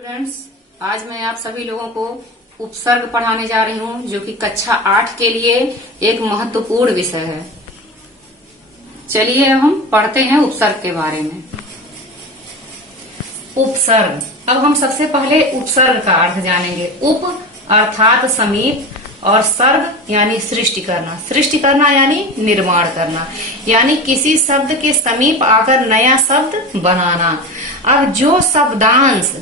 Students, आज मैं आप सभी लोगों को उपसर्ग पढ़ाने जा रही हूँ, जो कि कक्षा 8 के लिए एक महत्वपूर्ण विषय है। चलिए हम पढ़ते हैं उपसर्ग के बारे में। उपसर्ग। अब हम सबसे पहले उपसर्ग का अर्थ जानेंगे। उप अर्थात समीप, और सर्ग यानी सृष्टि करना। सृष्टि करना यानी निर्माण करना, यानी किसी शब्द के समीप आकर नया शब्द बनाना। अब जो शब्दांश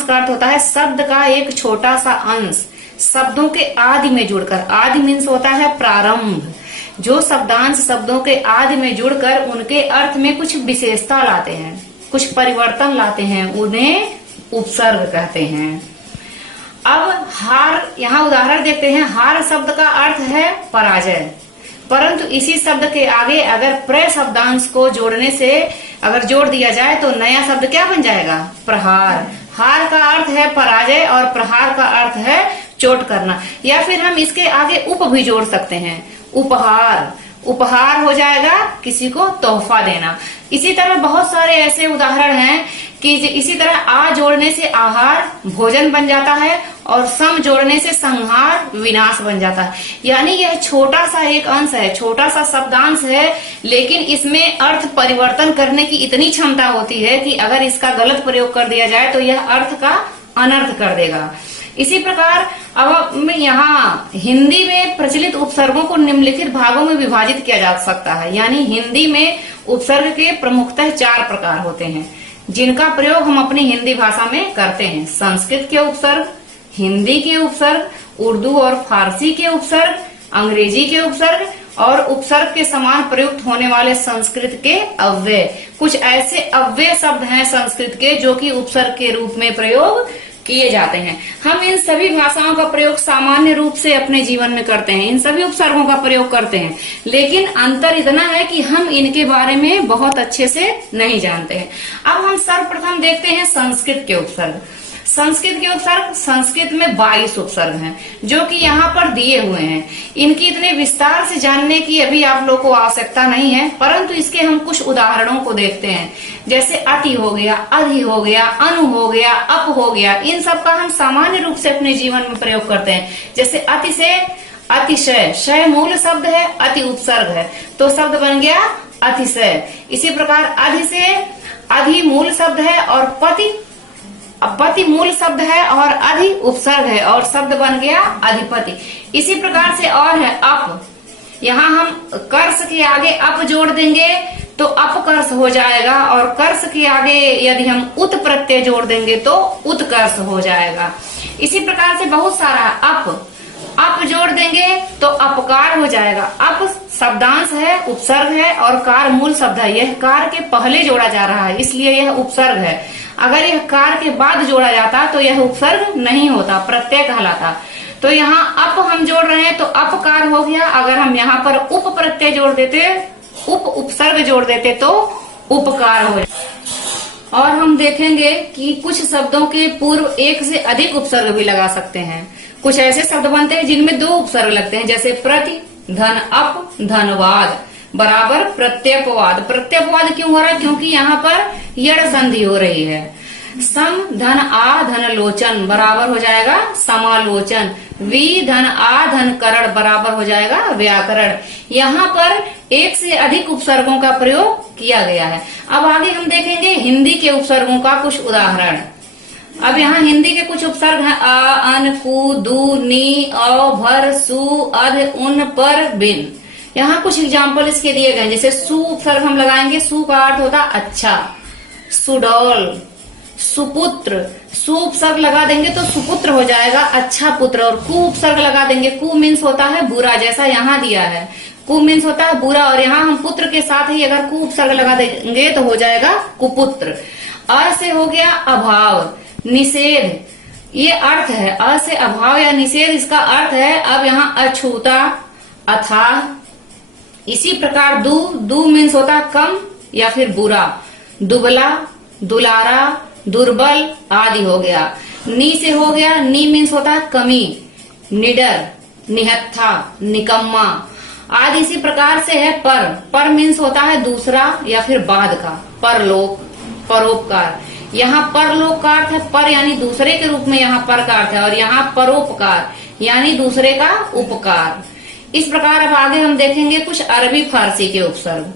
का अर्थ होता है शब्द का एक छोटा सा अंश शब्दों के आदि में जुड़कर। आदि मीन्स होता है प्रारंभ। जो शब्दांश शब्दों के आदि में जुड़कर उनके अर्थ में कुछ विशेषता लाते हैं, कुछ परिवर्तन लाते हैं, उन्हें उपसर्ग कहते हैं। अब हार, यहाँ उदाहरण देखते हैं। हार शब्द का अर्थ है पराजय, परंतु इसी शब्द के आगे अगर प्र शब्दांश को जोड़ने से अगर जोड़ दिया जाए तो नया शब्द क्या बन जाएगा? प्रहार। हार का अर्थ है पराजय और प्रहार का अर्थ है चोट करना। या फिर हम इसके आगे उप भी जोड़ सकते हैं, उपहार। उपहार हो जाएगा किसी को तोहफा देना। इसी तरह बहुत सारे ऐसे उदाहरण हैं कि इसी तरह आ जोड़ने से आहार भोजन बन जाता है, और सम जोड़ने से संहार विनाश बन जाता है। यानी यह छोटा सा एक अंश है, छोटा सा शब्दांश है, लेकिन इसमें अर्थ परिवर्तन करने की इतनी क्षमता होती है कि अगर इसका गलत प्रयोग कर दिया जाए तो यह अर्थ का अनर्थ कर देगा। इसी प्रकार अब यहाँ हिंदी में प्रचलित उपसर्गों को निम्नलिखित भागों में विभाजित किया जा सकता है। यानी हिंदी में उपसर्ग के प्रमुखतः 4 प्रकार होते हैं, जिनका प्रयोग हम अपनी हिंदी भाषा में करते हैं। संस्कृत के उपसर्ग, हिंदी के उपसर्ग, उर्दू और फारसी के उपसर्ग, अंग्रेजी के उपसर्ग, और उपसर्ग के समान प्रयुक्त होने वाले संस्कृत के अव्यय। कुछ ऐसे अव्यय शब्द हैं संस्कृत के जो कि उपसर्ग के रूप में प्रयोग किए जाते हैं। हम इन सभी भाषाओं का प्रयोग सामान्य रूप से अपने जीवन में करते हैं, इन सभी उपसर्गों का प्रयोग करते हैं, लेकिन अंतर इतना है कि हम इनके बारे में बहुत अच्छे से नहीं जानते हैं। अब हम सर्वप्रथम देखते हैं संस्कृत के उपसर्ग। संस्कृत के उपसर्ग, संस्कृत में 22 उपसर्ग हैं, जो कि यहाँ पर दिए हुए हैं। इनकी इतने विस्तार से जानने की अभी आप लोग को आवश्यकता नहीं है, परंतु इसके हम कुछ उदाहरणों को देखते हैं। जैसे अति हो गया, अधि हो गया, अनु हो गया, अप हो गया। इन सब का हम सामान्य रूप से अपने जीवन में प्रयोग करते हैं। जैसे अति से अतिशय, शय मूल शब्द है, अति उपसर्ग है, तो शब्द बन गया अतिशय। इसी प्रकार अधि से अधि मूल शब्द है और पति मूल शब्द है और अधि उपसर्ग है, और शब्द बन गया अधिपति। इसी प्रकार से और है अप। यहाँ हम कर्ष के आगे अप जोड़ देंगे तो अपकर्ष हो जाएगा, और कर्ष के आगे यदि हम उत प्रत्यय जोड़ देंगे तो उत्कर्ष हो जाएगा। इसी प्रकार से बहुत सारा अप जोड़ देंगे तो अपकार हो जाएगा। अप शब्दांश है, उपसर्ग है, और कार मूल शब्द है। यह कार के पहले जोड़ा जा रहा है, इसलिए यह उपसर्ग है। अगर यह कार के बाद जोड़ा जाता तो यह उपसर्ग नहीं होता, प्रत्यय कहलाता। तो यहाँ अप हम जोड़ रहे हैं तो अपकार हो गया। अगर हम यहाँ पर उप प्रत्यय जोड़ देते, उपसर्ग जोड़ देते तो उपकार हो जाता। और हम देखेंगे कि कुछ शब्दों के पूर्व एक से अधिक उपसर्ग भी लगा सकते हैं। कुछ ऐसे शब्द बनते हैं जिनमें 2 उपसर्ग लगते हैं, जैसे प्रति, धन, अप, धनवाद बराबर प्रत्ययपवाद। प्रत्ययपवाद क्यों हो रहा है? क्योंकि यहाँ पर यड़ संधि हो रही है। सम धन आ धन लोचन बराबर हो जाएगा समालोचन। वी धन आ धन करण बराबर हो जाएगा व्याकरण। यहाँ पर एक से अधिक उपसर्गों का प्रयोग किया गया है। अब आगे हम देखेंगे हिंदी के उपसर्गों का कुछ उदाहरण। अब यहाँ हिंदी के कुछ उपसर्ग हैं। आ, अन, कु, दु, नी, अ, भर, सु, अध, उन, पर, बिन। यहाँ कुछ एग्जाम्पल इसके दिए गए, जैसे सु उपसर्ग हम लगाएंगे। सु का अर्थ होता अच्छा, सुडौल, सुपुत्र। सु उपसर्ग लगा देंगे तो सुपुत्र हो जाएगा अच्छा पुत्र। और कु उपसर्ग लगा देंगे, कु मीन्स होता है बुरा, जैसा यहाँ दिया है। कु मीन्स होता है बुरा, और यहाँ हम पुत्र के साथ ही अगर कु उपसर्ग लगा देंगे तो हो जाएगा कुपुत्र। अ से हो गया अभाव, निषेध, ये अर्थ है। अ से अभाव या निषेध इसका अर्थ है। अब यहाँ अछूता, अथाह। इसी प्रकार दु मीन्स होता कम या फिर बुरा, दुबला, दुलारा, दुर्बल आदि हो गया। नी से हो गया, नी मीन्स होता है कमी, निडर, निहत्था, निकम्मा आदि। इसी प्रकार से है पर मीन्स होता है दूसरा या फिर बाद का, परलोक, परोपकार। यहाँ परलोक का अर्थ है पर यानी दूसरे के रूप में यहाँ पर का अर्थ है, और यहाँ परोपकार यानी दूसरे का उपकार। इस प्रकार अब आगे हम देखेंगे कुछ अरबी फारसी के उपसर्ग।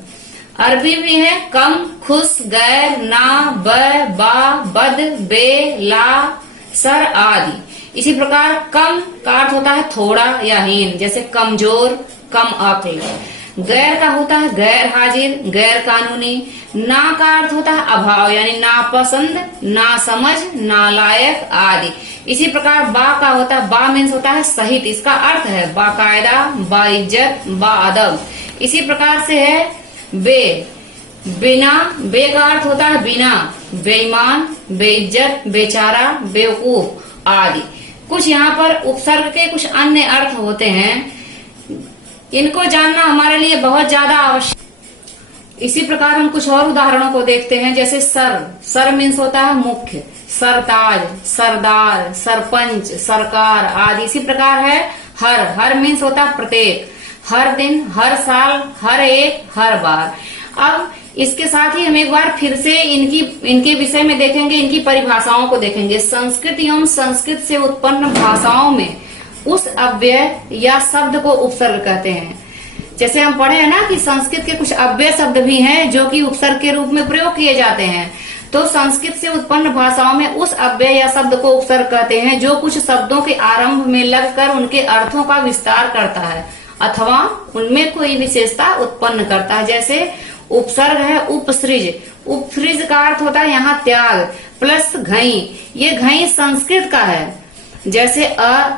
अरबी में है कम, खुश, गैर, ना, ब, बा, बद, बे, ला, सर आदि। इसी प्रकार कम का अर्थ होता है थोड़ा या हीन, जैसे कमजोर, कम अक्ल। गैर का होता है गैर हाजिर, गैर कानूनी। ना का अर्थ होता है अभाव यानी नापसंद, नासमझ, नालायक आदि। इसी प्रकार बा का होता है, बा मीन्स होता है सहित, इसका अर्थ है बाकायदा, बाइज्जत, बाअदब। इसी प्रकार से है बे, बिना, बे का अर्थ होता है बिना, बेईमान, बेइज्जत, बेचारा, बेवकूफ आदि। कुछ यहाँ पर उपसर्ग के कुछ अन्य अर्थ होते हैं, इनको जानना हमारे लिए बहुत ज्यादा आवश्यक। इसी प्रकार हम कुछ और उदाहरणों को देखते हैं, जैसे सर, सर मीन्स होता है मुख्य, सरताज, सरदार, सरपंच, सरकार आदि। इसी प्रकार है हर, हर मीन्स होता है प्रत्येक, हर दिन, हर साल, हर एक, हर बार। अब इसके साथ ही हम एक बार फिर से इनके विषय में देखेंगे, इनकी परिभाषाओं को देखेंगे। संस्कृत एवं संस्कृत से उत्पन्न भाषाओं में उस अव्यय या शब्द को उपसर्ग कहते हैं। जैसे हम पढ़े हैं ना कि संस्कृत के कुछ अव्यय शब्द भी हैं जो कि उपसर्ग के रूप में प्रयोग किए जाते हैं। तो संस्कृत से उत्पन्न भाषाओं में उस अव्यय या शब्द को उपसर्ग कहते हैं जो कुछ शब्दों के आरंभ में लगकर उनके अर्थों का विस्तार करता है अथवा उनमें कोई विशेषता उत्पन्न करता है। जैसे उपसर्ग है उपसृज, उपसृज का अर्थ होता है यहाँ त्याग प्लस घई, ये घई संस्कृत का है। जैसे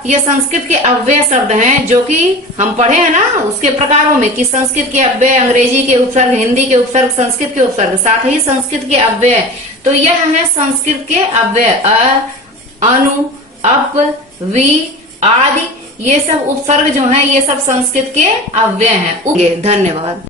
ये संस्कृत के अव्यय शब्द हैं जो कि हम पढ़े हैं ना उसके प्रकारों में कि संस्कृत के अव्यय, अंग्रेजी के उपसर्ग, हिंदी के उपसर्ग, संस्कृत के उपसर्ग, साथ ही संस्कृत के अव्यय। तो यह है संस्कृत के अव्यय अनु, अप, वी आदि। ये सब उपसर्ग जो हैं ये सब संस्कृत के अव्यय हैं। धन्यवाद।